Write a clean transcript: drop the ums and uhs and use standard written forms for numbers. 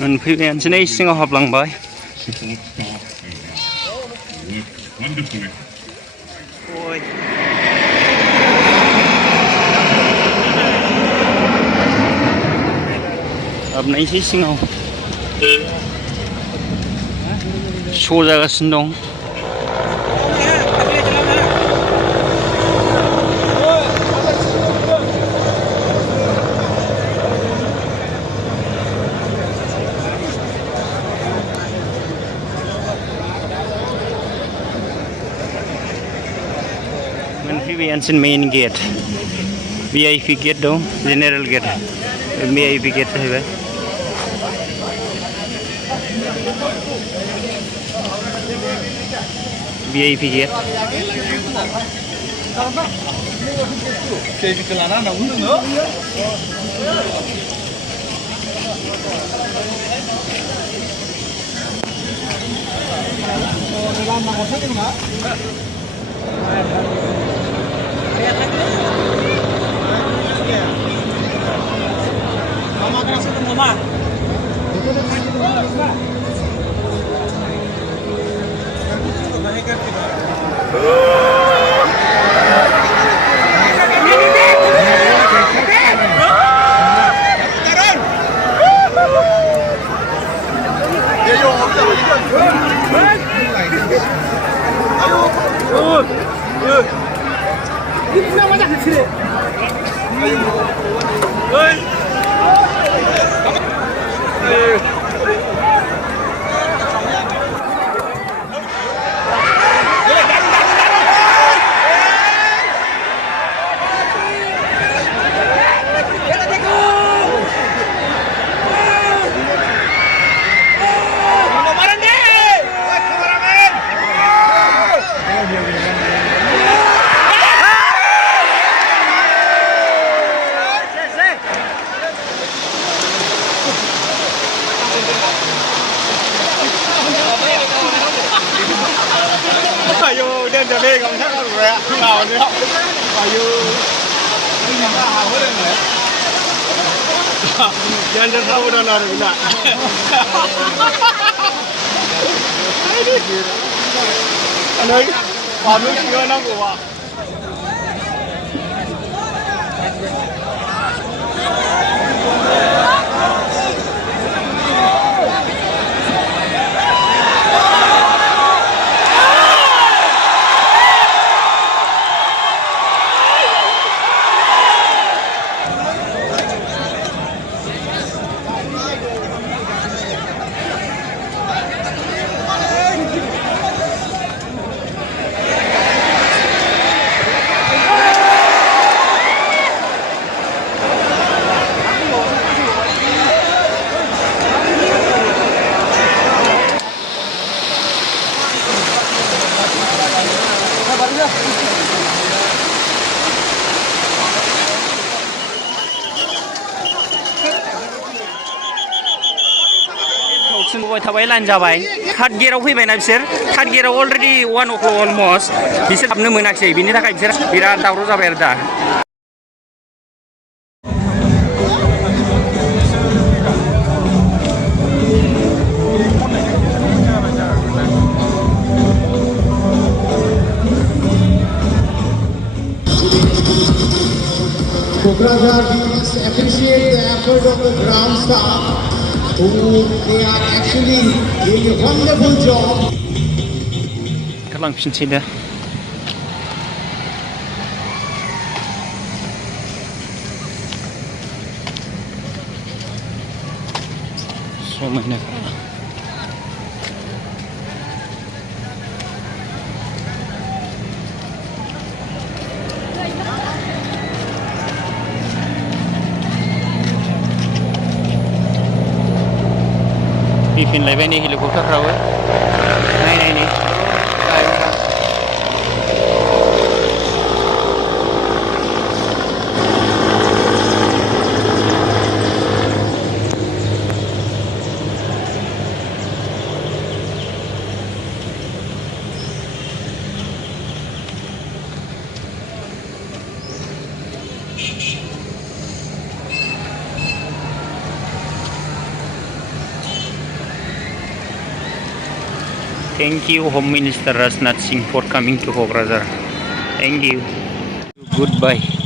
मोनफैबायानोसै नै सिङाव हाबलांबाय हाबनायसै सिङाव श' जागासिनो दं मोनफैबायानोसै मेइन गेट VIP गेट दं जेनेरेल गेट VIP गेट जाहैबाय VIP gate Cho đi còn chắc là rẻ nào nữa phải như ta hào hết rồi dân dân sau đó là được nè anh ơi vào nước chưa nó của bạn सोंबोबाय थाबाय line जाबाय third गेटआव फैबायना बिसोर third गेटआव already 1 o'clock almost बिसोर हाबनो मोनाखिसै बिनि थाखाय बिसोर बिराद दावराव जाबाय आरो दा Kokrajhar, we must appreciate the effort of the ground staff who they are actually doing a wonderful job. गालांफिनसै दा समायना फैफिनलायबाय नै हेलिकप्टारफ्राबो नायनायनि Thank you, Home Minister Rajnath Singh, for coming to Kokrazar. Thank you. Goodbye.